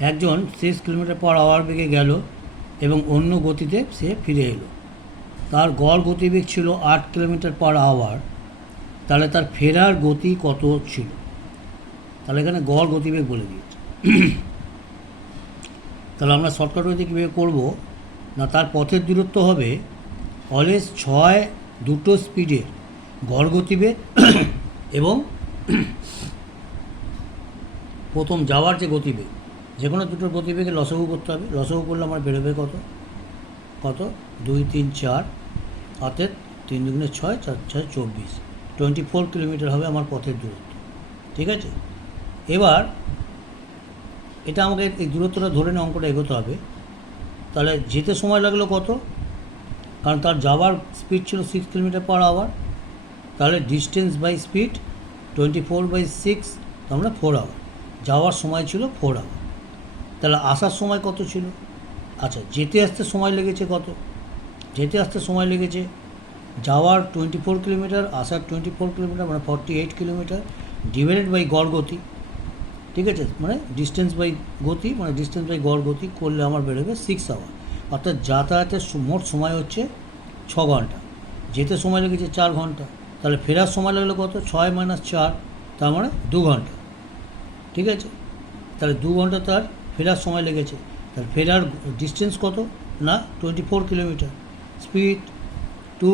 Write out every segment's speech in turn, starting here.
একজন six kilometre পর hour বেগে গেল এবং অন্য গতিতে সে ফিরে এলো। তার গড় গতিবেগ ছিল আট কিলোমিটার পার আওয়ার। তাহলে তার ফেরার গতি কত ছিল? তাহলে এখানে গড় গতিবেগ বলে দিয়েছে। তাহলে আমরা শর্টকাট ওয়েতে কীভাবে করব? না, তার পথের দূরত্ব হবে অলওয়েজ ছয় দুটো স্পিডের গড় গতিবেগ এবং প্রথম যাওয়ার যে গতিবেগ। যে কোনো দুটোর প্রতিবেগে লসগু করতে হবে। লসগু করলে আমার বেরোবে কত? কত? দুই, তিন, চার অর্থাৎ তিন দুগুণে ছয়, চার ছয় চব্বিশ। টোয়েন্টি ফোর কিলোমিটার হবে আমার পথের দূরত্ব। ঠিক আছে? এবার এটা আমাকে এই দূরত্বটা ধরে নিয়ে অঙ্কটা এগোতে হবে। তাহলে যেতে সময় লাগল কত? কারণ তার যাওয়ার স্পিড ছিল সিক্স কিলোমিটার পার আওয়ার তাহলে distance by speed twenty four by six আমরা ফোর আওয়ার যাওয়ার সময় ছিল ফোর আওয়ার তাহলে আসার সময় কত ছিল? আচ্ছা যেতে আসতে সময় লেগেছে কত? যেতে আসতে সময় লেগেছে যাওয়ার টোয়েন্টি ফোর কিলোমিটার আসার টোয়েন্টি ফোর কিলোমিটার মানে forty eight kilometre divided by গড় গতি, ঠিক আছে? মানে ডিস্টেন্স বাই গতি মানে ডিস্টেন্স বাই গড় গতি করলে আমার বেরোবে সিক্স আওয়ার অর্থাৎ যাতায়াতের মোট সময় হচ্ছে ছ ঘণ্টা। যেতে সময় লেগেছে চার ঘণ্টা, তাহলে ফেরার সময় লাগল কত? ছয় মাইনাস চার, তার মানে দু ঘণ্টা, ঠিক আছে? তাহলে দু ঘণ্টা তার ফেরার সময় লেগেছে। তার ফেরার ডিস্টেন্স কত? না twenty four kilometre speed two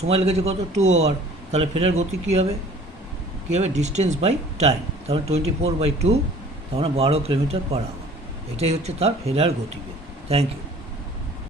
সময় লেগেছে কত? টু আওয়ার তাহলে ফেরার গতি কী হবে? কী হবে? ডিস্টেন্স বাই টাইম তাহলে টোয়েন্টি ফোর বাই টু মানে বারো কিলোমিটার পার আওয়ার এটাই হচ্ছে তার ফেরার গতিবেগ। Thank you